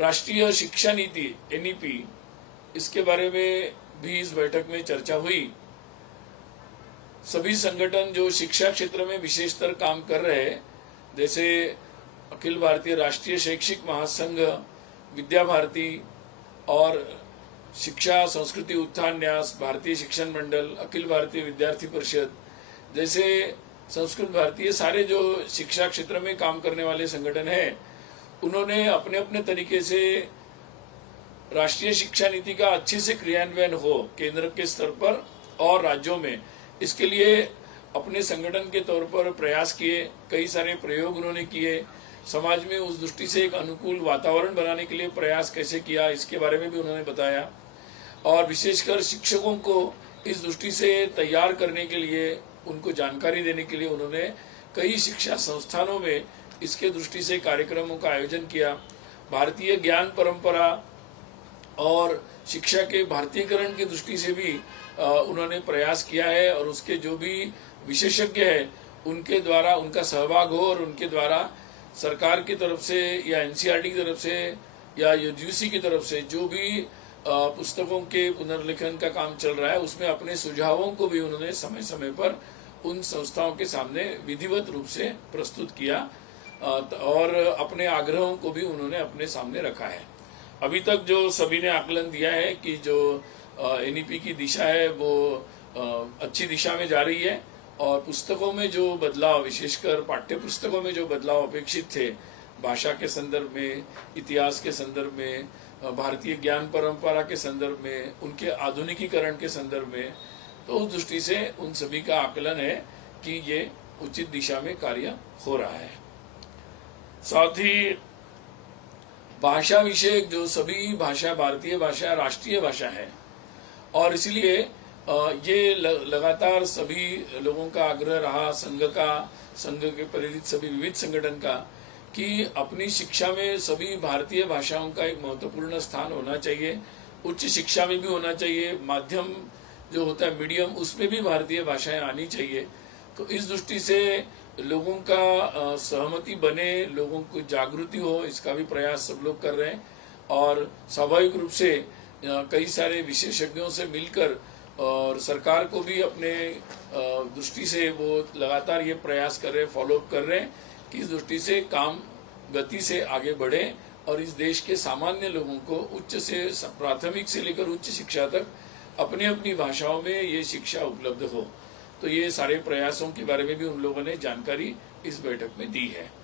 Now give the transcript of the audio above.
राष्ट्रीय शिक्षा नीति एनईपी, इसके बारे में भी इस बैठक में चर्चा हुई। सभी संगठन जो शिक्षा क्षेत्र में विशेषतर काम कर रहे हैं, जैसे अखिल भारतीय राष्ट्रीय शैक्षिक महासंघ, विद्या भारती और शिक्षा संस्कृति उत्थान न्यास, भारतीय शिक्षण मंडल, अखिल भारतीय विद्यार्थी परिषद जैसे संस्कृत भारती, ये सारे जो शिक्षा क्षेत्र में काम करने वाले संगठन हैं, उन्होंने अपने अपने तरीके से राष्ट्रीय शिक्षा नीति का अच्छे से क्रियान्वयन हो केंद्र के स्तर पर और राज्यों में, इसके लिए अपने संगठन के तौर पर प्रयास किए। कई सारे प्रयोग उन्होंने किए। समाज में उस दृष्टि से एक अनुकूल वातावरण बनाने के लिए प्रयास कैसे किया, इसके बारे में भी उन्होंने बताया। और विशेषकर शिक्षकों को इस दृष्टि से तैयार करने के लिए, उनको जानकारी देने के लिए उन्होंने कई शिक्षा संस्थानों में इसके दृष्टि से कार्यक्रमों का आयोजन किया। भारतीय ज्ञान परंपरा और शिक्षा के भारतीयकरण की दृष्टि से भी उन्होंने प्रयास किया है और उसके जो भी विशेषज्ञ हैं उनके द्वारा उनका सहभाग हो और उनके द्वारा सरकार की तरफ से या एनसीईआरटी की तरफ से या यूजीसी की तरफ से जो भी पुस्तकों के पुनर्लेखन का काम चल रहा है, उसमें अपने सुझावों को भी उन्होंने समय समय पर उन संस्थाओं के सामने विधिवत रूप से प्रस्तुत किया और अपने आग्रहों को भी उन्होंने अपने सामने रखा है। अभी तक जो सभी ने आकलन दिया है कि जो एनईपी की दिशा है वो अच्छी दिशा में जा रही है और पुस्तकों में जो बदलाव, विशेषकर पाठ्य पुस्तकों में जो बदलाव अपेक्षित थे, भाषा के संदर्भ में, इतिहास के संदर्भ में, भारतीय ज्ञान परंपरा के संदर्भ में, उनके आधुनिकीकरण के संदर्भ में, तो उस दृष्टि से उन सभी का आकलन है कि ये उचित दिशा में कार्य हो रहा है। साथ ही भाषा विषय जो सभी भाषा भारतीय भाषा राष्ट्रीय भाषा है और इसलिए ये लगातार सभी लोगों का आग्रह रहा, संघ के प्रेरित सभी विविध संगठन का, कि अपनी शिक्षा में सभी भारतीय भाषाओं का एक महत्वपूर्ण स्थान होना चाहिए। उच्च शिक्षा में भी होना चाहिए, माध्यम जो होता है मीडियम, उसमें भी भारतीय भाषाएं आनी चाहिए। तो इस दृष्टि से लोगों का सहमति बने, लोगों को जागृति हो, इसका भी प्रयास सब लोग कर रहे हैं। और स्वाभाविक रूप से कई सारे विशेषज्ञों से मिलकर और सरकार को भी अपने दृष्टि से वो लगातार ये प्रयास कर रहे हैं, फॉलोअप कर रहे हैं कि इस दृष्टि से काम गति से आगे बढ़े और इस देश के सामान्य लोगों को उच्च से प्राथमिक से लेकर उच्च शिक्षा तक अपनी अपनी भाषाओं में ये शिक्षा उपलब्ध हो। तो ये सारे प्रयासों के बारे में भी उन लोगों ने जानकारी इस बैठक में दी है।